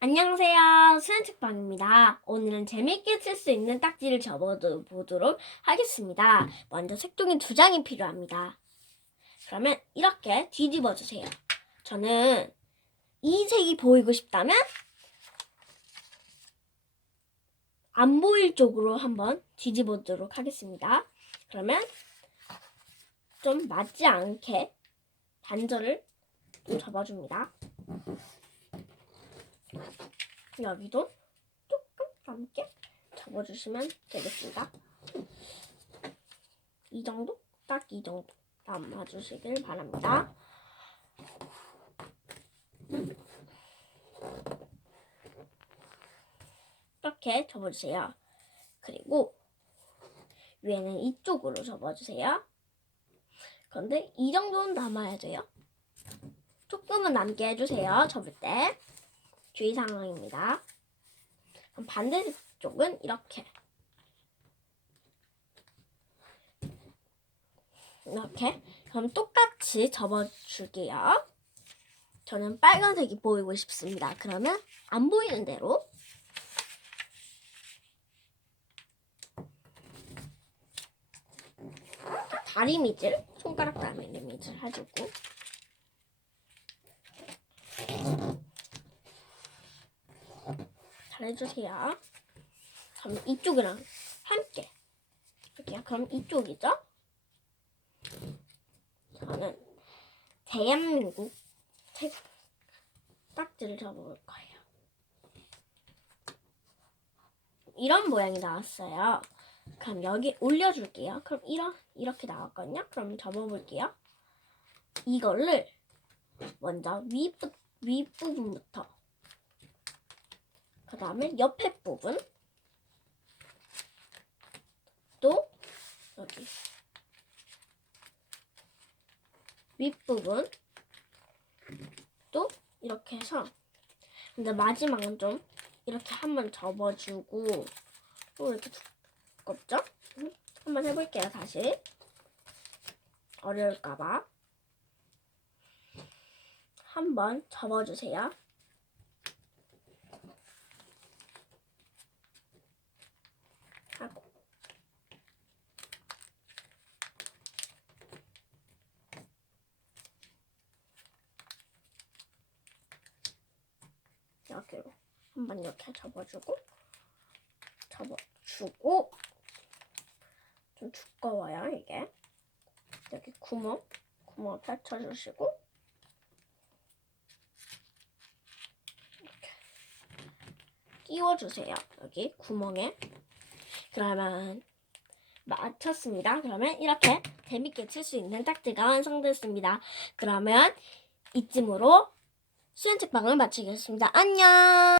안녕하세요. 수연책방입니다. 오늘은 재밌게 쓸수 있는 딱지를 접어보도록 하겠습니다. 먼저 색종이 두 장이 필요합니다. 그러면 이렇게 뒤집어 주세요. 저는 이 색이 보이고 싶다면 안 보일 쪽으로 한번 뒤집어보도록 하겠습니다. 그러면 좀 맞지 않게 단절을 좀 접어줍니다. 여기도 조금 남게 접어주시면 되겠습니다. 이 정도? 딱 이 정도 남아주시길 바랍니다. 이렇게 접어주세요. 그리고 위에는 이쪽으로 접어주세요. 그런데 이 정도는 남아야 돼요. 조금은 남게 해주세요. 접을 때. 주의 상황입니다. 그럼 반대쪽은 이렇게. 이렇게. 그럼 똑같이 접어줄게요. 저는 빨간색이 보이고 싶습니다. 그러면 안 보이는 대로 다리 미질, 손가락 다리 미질 해주고 잘 해주세요. 그럼 이쪽이랑 함께 할게요. 그럼 이쪽이죠? 저는 대한민국 책 딱지를 접어볼 거예요. 이런 모양이 나왔어요. 그럼 여기 올려줄게요. 그럼 이런 이렇게 나왔거든요. 그럼 접어볼게요. 이거를 먼저 윗부, 윗부분부터 그 다음에 옆에 부분. 또 여기. 윗부분. 또 이렇게 해서. 근데 마지막은 좀 이렇게 한번 접어주고. 또 이렇게 두껍죠? 음, 한번 해볼게요 다시. 어려울까봐. 한번 접어주세요. 하고 여기로 한번 이렇게 접어주고 접어주고 좀 두꺼워요 이게 여기 구멍 구멍을 펼쳐주시고 끼워주세요 여기 구멍에 그러면 맞췄습니다. 그러면 이렇게 재밌게 칠 수 있는 딱지가 완성됐습니다. 그러면 이쯤으로 수연책방을 마치겠습니다. 안녕!